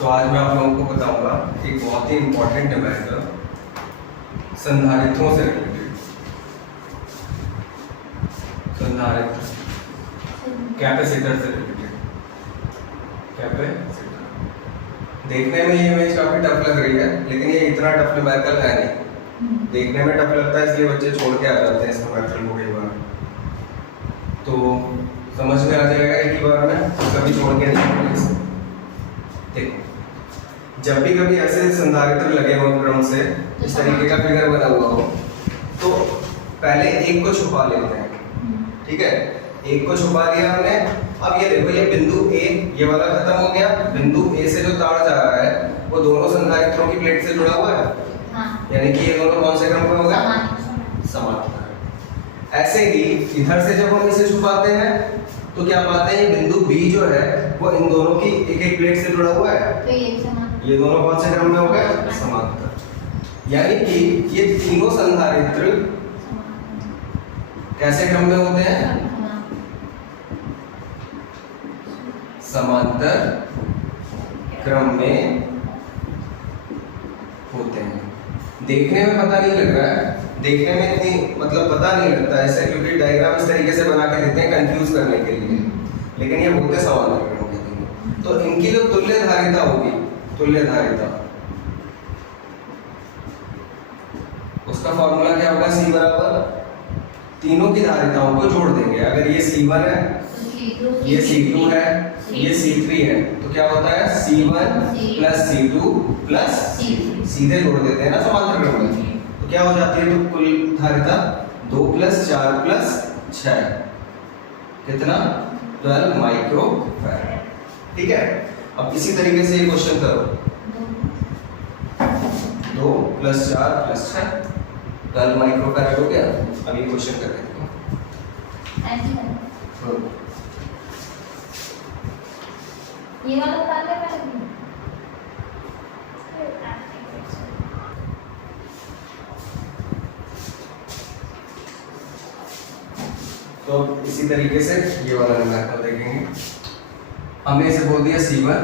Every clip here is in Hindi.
तो आज मैं आप लोगों को बताऊंगा एक बहुत ही इम्पोर्टेंट मैटर संधारित्रों से रिलेटेड। संधारित्र कैपेसिटर से रिलेटेड। कैपेसिटर देखने में ये इमेज काफी टफ लग रही है, लेकिन ये इतना टफ न्यूमेरिकल है नहीं। देखने में टफ लगता है इसलिए बच्चे छोड़ के आ जाते हैं इस न्यूमेरिकल को कई बार, तो समझ में आ जाएगा एक ही बार में, कभी छोड़ के नहीं इसे। देखो, जब भी कभी ऐसे संधारित्र लगे हो क्रम से इस तरीके का फिगर बना हुआ हो, तो पहले एक को छुपा लेते हैं। ठीक है, एक को छुपा लिया हमने। अब ये देखो, ये बिंदु ए ये वाला खत्म हो गया। बिंदु ए से जो तार जा रहा है वो दोनों संधारित्रों की प्लेट से जुड़ा हुआ है। यानी कि ये दोनों कौन से क्रम पे होगा? समांतर। ऐसे ही इधर से जब हम इसे छुपाते हैं तो क्या पाते हैं, ये बिंदु बी जो है वो इन दोनों की एक एक प्लेट से जुड़ा हुआ है, तो ये दोनों कौन से क्रम में हो गए? समांतर। यानी कि ये तीनों संधारित्र कैसे क्रम में होते हैं? समांतर क्रम में होते हैं। देखने में पता नहीं लग रहा है, देखने में इतनी मतलब पता नहीं लगता है ऐसे, क्योंकि डायग्राम इस तरीके से बना के देते हैं कंफ्यूज करने के लिए, लेकिन ये होते समांतर क्रम के हैं। तो इनकी जो तुल्य धारिता होगी, तुल्य धारिता, उसका फॉर्मूला क्या होगा? C बराबर तीनों की धारिताओं को जोड़ देंगे। अगर ये C1 है, ये C2 है, ये C3 है, तो क्या होता है? C1 plus C2 plus C3। सीधे जोड़ देते हैं ना समांतर क्रम में, तो क्या हो जाती है? तो कुल धारिता 2 प्लस 4 प्लस 6 कितना? 12 माइक्रोफैराड। ठीक है, अब इसी तरीके से ये क्वेश्चन करो। 2 प्लस 4 प्लस 6 12 माइक्रोफैराड हो गया। अब ये क्वेश्चन कर देते हैं। ये वाला बता दे पहले। तो इसी तरीके से ये वाला न्यूमेरिकल देखेंगे। हमने इसे बोल दिया C1,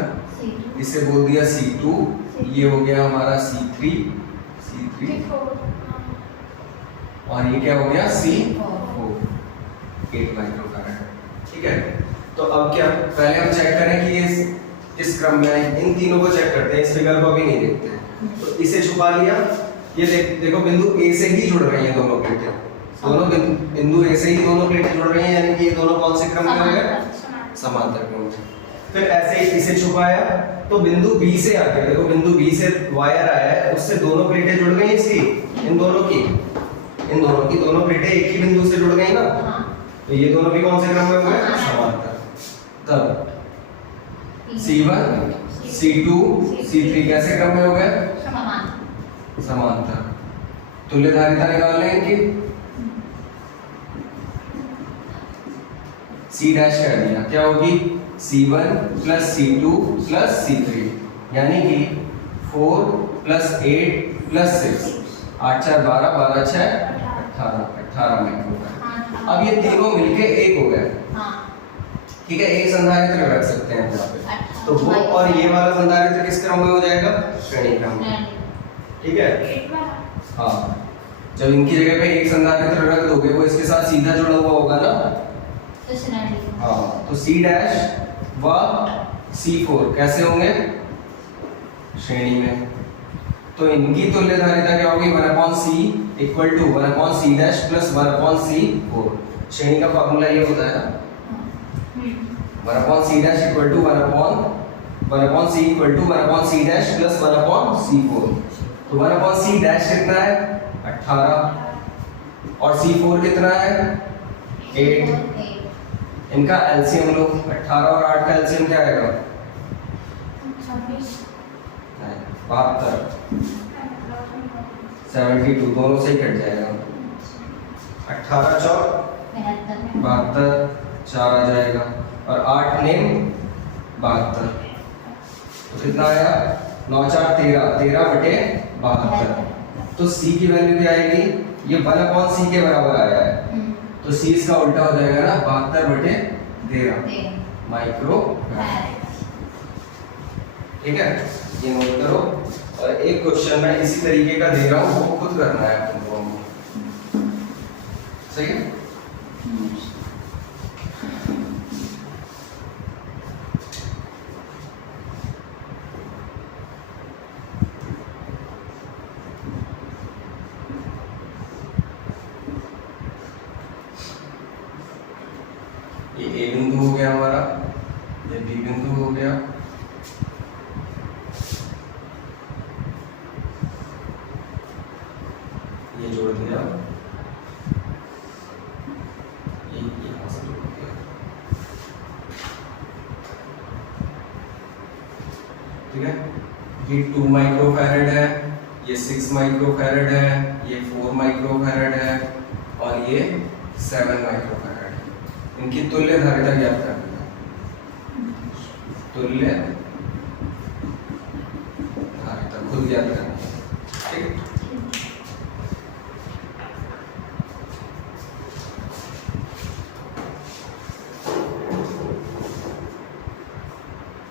इसे बोल दिया C2, ये हो गया हमारा C3 और ये क्या हो गया? C4 8 microfarad. ठीक है, तो अब क्या, पहले हम चेक करें कि ये किस क्रम में है। इन तीनों को चेक करते हैं, इस फिगर को अभी नहीं देखते। तो इसे छुपा लिया। ये देखो, बिंदु ए से ही जुड़ रही हैं दोनों प्लेटें, दोनों बिंदु ए से ही दोनों प्लेटें जुड़ रही हैं, यानी कि ये दोनों कौन से क्रम में हो गए? समांतर क्रम में। फिर ऐसे ही इसे छुपाया तो बिंदु बी से आके देखो, बिंदु बी से वायर आया है, उससे दोनों प्लेटें जुड़ गई इसकी, इन दोनों की दोनों प्लेटें एक ही बिंदु से जुड़ गई ना, तो ये दोनों भी कौन से क्रम में हो गए? समांतर। तब C1 C2 C3 कैसे क्रम में हो गए? समांतर। तुल्य धारिता निकाल लें इनकी। C डैश कर दिया, क्या होगी? C1 plus C2 plus C3, यानी कि 4 प्लस 8 प्लस 6 8 4 12 12 6 18 माइक्रोफैराड। अब ये तीनों मिलके एक हो गए। ठीक है, एक संधारित्र रख सकते हैं यहाँ पे, तो वो और ये वाला संधारित्र किस क्रम में हो जाएगा? श्रेणी क्रम में। ठीक है, हाँ, जब इनकी जगह पे एक संधारित्र रख दोगे वो इसके साथ सीधा जुड़ा हुआ होगा ना, हाँ, तो C डैश व C4 कैसे होंगे? श्रेणी में। तो इनकी तुल्य धारिता क्या होगी? 1/C equal to 1/C dash plus 1/C4। श्रेणी का फॉर्मूला ये होता है ना, 1/C dash equal to 1/C equal to 1/C dash plus 1/C4। तो 1/C डैश कितना है? 18 और C4 कितना है? 8। इनका एलसीएम लो, 18 और 8 का एलसीएम क्या आएगा? 72 72 दोनों से ही कट जाएगा। 18 चौक 72 4 आ जाएगा और 8 ने 72, तो कितना आया? 9 4 13 13 बटे 72। तो C की वैल्यू क्या आएगी? ये 1/C के बराबर आया है, तो C इसका उल्टा हो जाएगा ना, 72 बटे 13 माइक्रो। ठीक है, ये नोट करो। और एक क्वेश्चन मैं इसी तरीके का दे रहा हूँ, वो खुद करना है तुमको। सही है? ये ए बिंदु हो गया हमारा, ये बी बिंदु हो गया, ये जोड़ दिया, ये यहाँ से जोड़ दिया। ठीक है, ये 2 माइक्रोफैरड है, ये 6 माइक्रोफैरड है, ये 4 माइक्रोफैरड है और ये 7 माइक्रोफैरड है। इनकी तुल्य धारिता ज्ञात करनी है, तुल्य धारिता खुद ज्ञात करनी है। ठीक है,